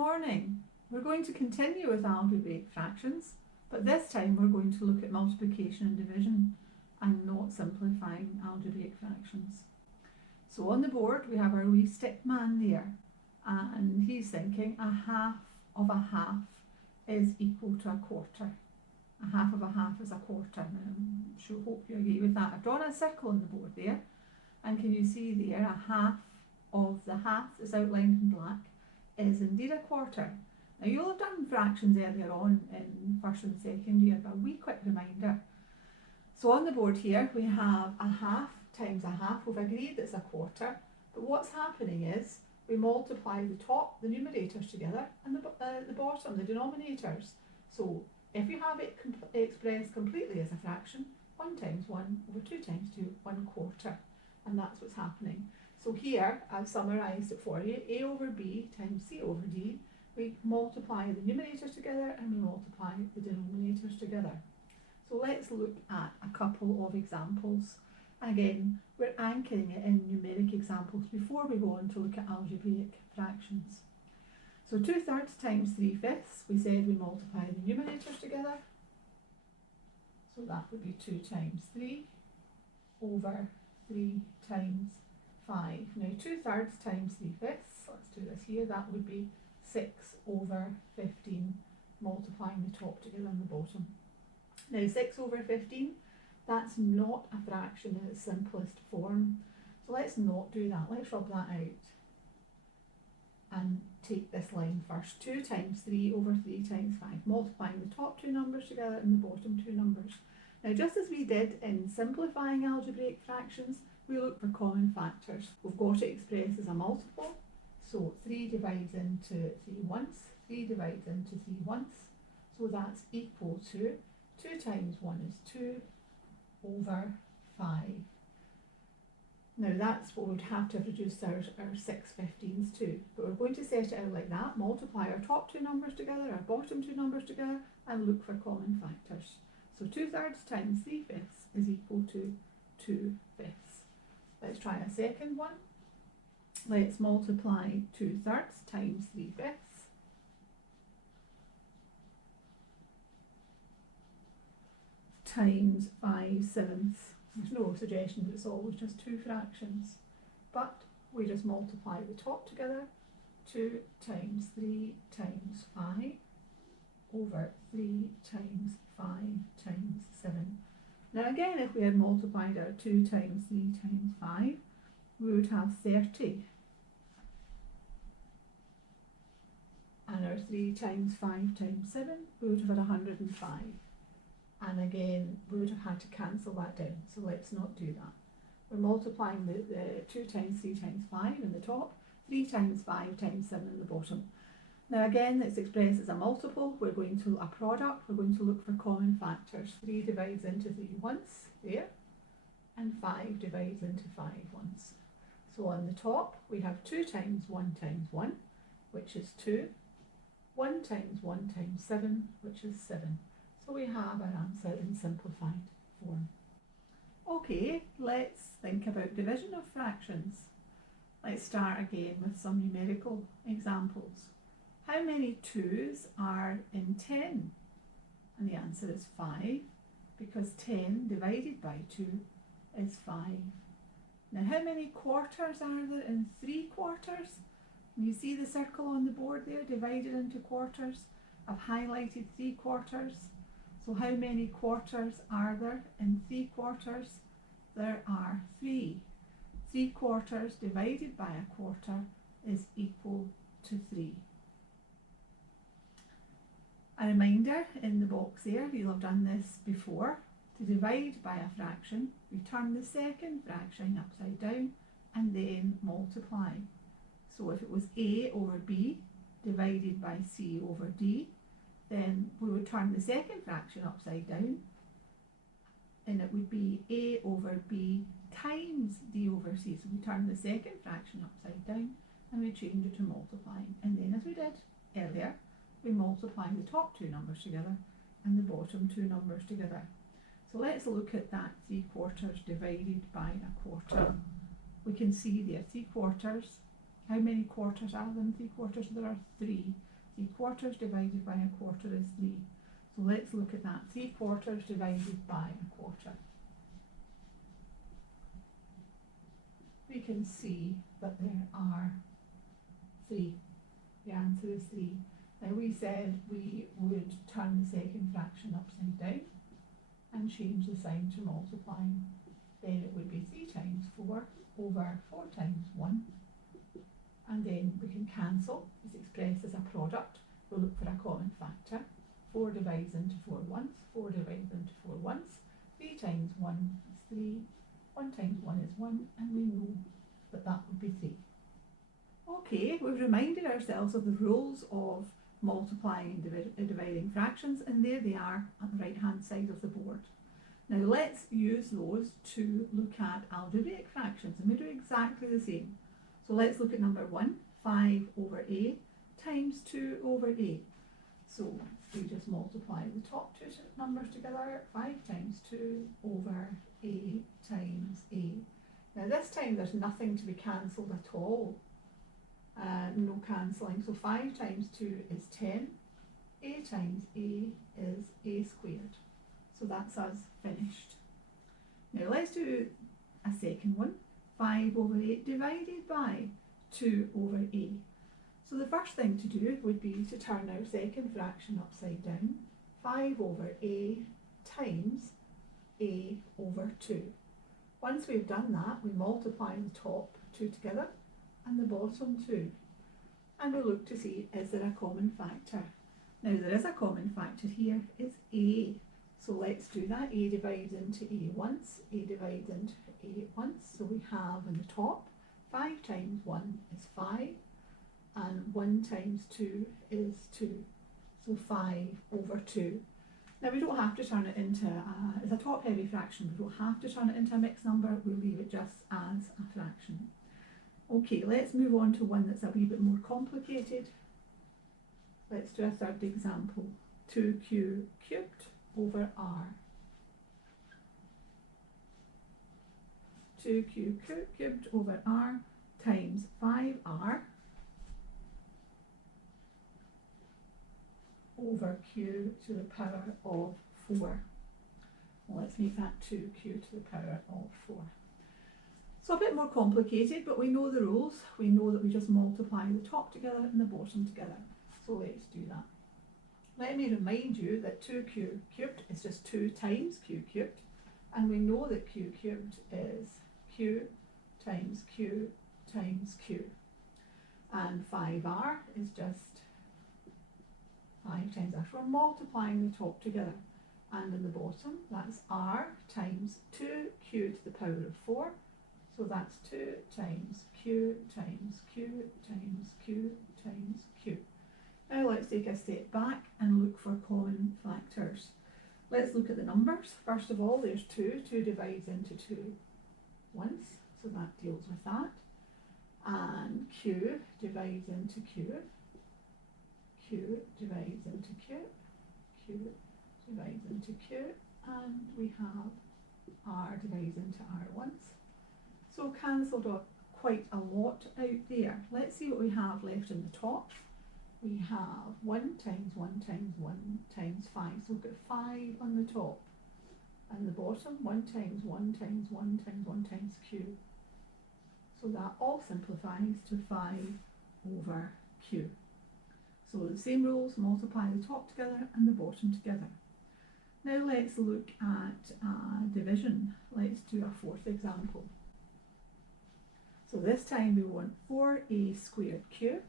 morning. We're going to continue with algebraic fractions, but this time we're going to look at multiplication and division and not simplifying algebraic fractions. So on the board we have our wee stick man there, and he's thinking a half of a half is equal to a quarter. A half of a half is a quarter. I hope you agree with that. I've drawn a circle on the board there, and can you see there a half of the half that's outlined in black is indeed a quarter. Now you'll have done fractions earlier on in first and second year, but a wee quick reminder. So on the board here we have a half times a half. We've agreed it's a quarter, but what's happening is we multiply the top, the numerators together, and the bottom, the denominators. So if you have it expressed completely as a fraction, 1 times 1 over 2 times 2, 1 quarter. And that's what's happening. So here, I've summarised it for you. A over B times C over D. We multiply the numerators together and we multiply the denominators together. So let's look at a couple of examples. Again, we're anchoring it in numeric examples before we go on to look at algebraic fractions. So 2/3 times 3/5, we said we multiply the numerators together. So that would be 2 times 3 over 3 times 5. Now 2/3 times 3/5, let's do this here, that would be 6 over 15, multiplying the top together and the bottom. Now 6 over 15, that's not a fraction in its simplest form. So let's not do that, let's rub that out and take this line first. 2 times 3 over 3 times 5, multiplying the top two numbers together and the bottom two numbers. Now just as we did in simplifying algebraic fractions, we look for common factors. We've got it expressed as a multiple, so 3 divides into 3 once, 3 divides into 3 once, so that's equal to 2 times 1 is 2 over 5. Now that's what we'd have to have reduced our 6/15s to, but we're going to set it out like that, multiply our top two numbers together, our bottom two numbers together, and look for common factors. So 2/3 times 3/5 is equal to 2/5. Let's try a second one. Let's multiply 2/3 times 3/5 times 5/7. There's no suggestion that it's always just two fractions, but we just multiply the top together. 2 times 3 times 5 over 3 times 5 times 7. Now again, if we had multiplied our 2 times 3 times 5, we would have 30. And our 3 times 5 times 7, we would have had 105. And again, we would have had to cancel that down, so let's not do that. We're multiplying the 2 times 3 times 5 in the top, 3 times 5 times 7 in the bottom. Now again, it's expressed as a multiple. We're going to a product. We're going to look for common factors. 3 divides into 3 once, there, and 5 divides into 5 once. So on the top, we have 2 times 1 times 1, which is 2. 1 times 1 times 7, which is 7. So we have our answer in simplified form. Okay, let's think about division of fractions. Let's start again with some numerical examples. How many 2's are in 10? And the answer is 5, because 10 divided by 2 is 5. Now how many quarters are there in 3/4? You see the circle on the board there, divided into quarters. I've highlighted 3/4. So how many quarters are there in 3/4? There are 3. 3/4 divided by a quarter is equal to 3. A reminder in the box there, you'll have done this before. To divide by a fraction, we turn the second fraction upside down and then multiply. So if it was A over B divided by C over D, then we would turn the second fraction upside down and it would be A over B times D over C. So we turn the second fraction upside down and we change it to multiplying. And then as we did earlier, we multiply the top two numbers together and the bottom two numbers together. So let's look at that 3/4 divided by a quarter. We can see there 3/4. How many quarters are there in 3/4? There are 3. 3/4 divided by 1/4 is 3. So let's look at that. 3/4 divided by 1/4. We can see that there are 3. The answer is 3. Now we said we would turn the second fraction upside down and change the sign to multiplying. Then it would be 3 times 4 over 4 times 1. And then we can cancel. It's expressed as a product. We'll look for a common factor. 4 divides into 4 once. 4 divides into 4 once. 3 times 1 is 3. 1 times 1 is 1. And we know that that would be 3. Okay, we've reminded ourselves of the rules of multiplying and dividing fractions, and there they are on the right hand side of the board. Now let's use those to look at algebraic fractions, and we do exactly the same. So let's look at number 1, 5 over a times 2 over a. So we just multiply the top two numbers together, 5 times 2 over a times a. Now this time there's nothing to be cancelled at all. No cancelling. So 5 times 2 is 10. A times a is a squared. So that's us finished. Now let's do a second one. 5 over 8 divided by 2 over a. So the first thing to do would be to turn our second fraction upside down. 5 over a times a over 2. Once we've done that, we multiply the top 2 together and the bottom 2. And we look to see, is there a common factor? Now there is a common factor here, it's a. So let's do that. A divides into a once, a divides into a once. So we have in the top, 5 times 1 is 5, and 1 times 2 is 2. So 5 over 2. Now we don't have to turn it into, it's a top heavy fraction, we don't have to turn it into a mixed number, we'll leave it just as a fraction. Okay, let's move on to one that's a wee bit more complicated. Let's do a third example. 2q cubed over r. 2q cubed over r times 5r over q to the power of 4. Well, let's make that 2q to the power of 4. So a bit more complicated, but we know the rules. We know that we just multiply the top together and the bottom together. So let's do that. Let me remind you that 2q cubed is just 2 times q cubed, and we know that q cubed is q times q times q. And 5r is just 5 times r. So we're multiplying the top together. And in the bottom, that's r times 2q to the power of 4. So that's 2 times q times q times q times q. Now let's take a step back and look for common factors. Let's look at the numbers. First of all, there's 2. 2 divides into 2 once, so that deals with that. And q divides into q. Q divides into q. Q divides into q. And we have r divides into r once. So cancelled off quite a lot out there. Let's see what we have left in the top. We have 1 times 1 times 1 times 5. So we've got 5 on the top. And the bottom, 1 times 1 times 1 times 1 times q. So that all simplifies to 5 over q. So the same rules, multiply the top together and the bottom together. Now let's look at division. Let's do a fourth example. So this time we want 4a squared q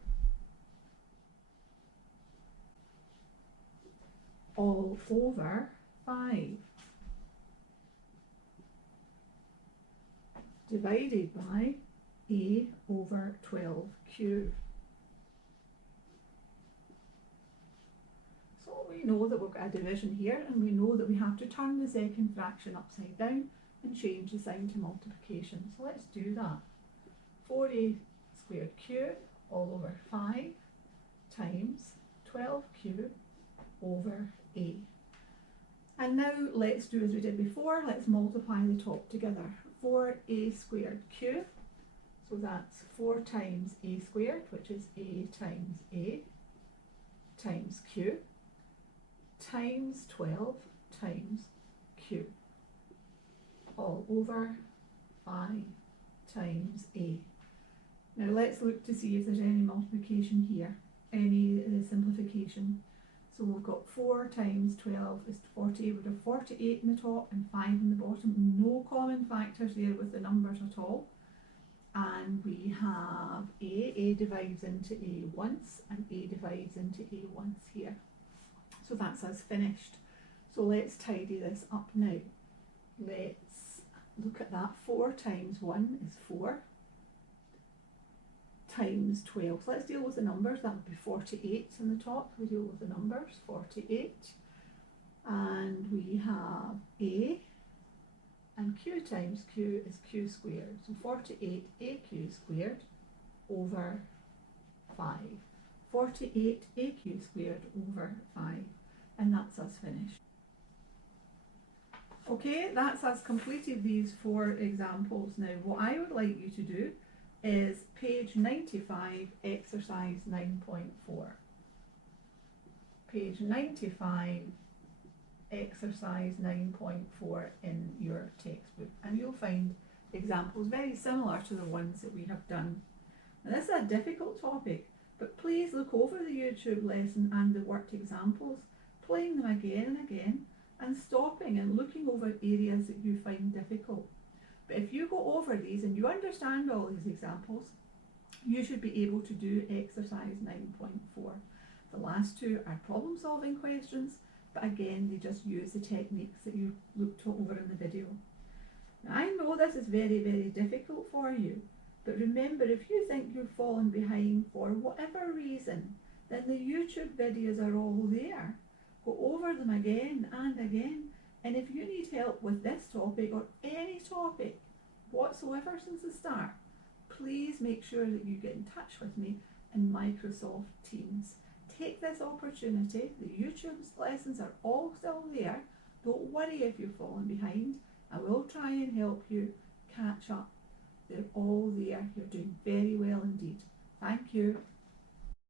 all over 5 divided by a over 12q. So we know that we've got a division here, and we know that we have to turn the second fraction upside down and change the sign to multiplication. So let's do that. 4a squared q all over 5 times 12q over a. And now let's do as we did before, let's multiply the top together. 4a squared q, so that's 4 times a squared, which is a times a, times q times 12 times q all over 5 times a. Now let's look to see if there's any multiplication here, any simplification. So we've got 4 times 12 is 48. We'd have 48 in the top and 5 in the bottom. No common factors there with the numbers at all. And we have A divides into A once, and A divides into A once here. So that's us finished. So let's tidy this up now. Let's look at that. 4 times 1 is 4 times 12. So let's deal with the numbers. That would be 48 in the top. We deal with the numbers, 48. And we have A, and q times q is q squared. So 48 aq squared over 5. 48 aq squared over 5. And that's us finished. Okay, that's us completed these 4 examples. Now what I would like you to do is page 95, exercise 9.4. Page 95, exercise 9.4 in your textbook, and you'll find examples very similar to the ones that we have done. Now this is a difficult topic, but please look over the YouTube lesson and the worked examples, playing them again and again, and stopping and looking over areas that you find difficult. But if you go over these and you understand all these examples, you should be able to do exercise 9.4. The last 2 are problem solving questions, but again they just use the techniques that you looked over in the video. Now I know this is very, very difficult for you, but remember, if you think you've fallen behind for whatever reason, then the YouTube videos are all there. Go over them again and again, and if you need help with this topic or any topic whatsoever since the start, please make sure that you get in touch with me in Microsoft Teams. Take this opportunity. The YouTube lessons are all still there. Don't worry if you've fallen behind. I will try and help you catch up. They're all there. You're doing very well indeed. Thank you.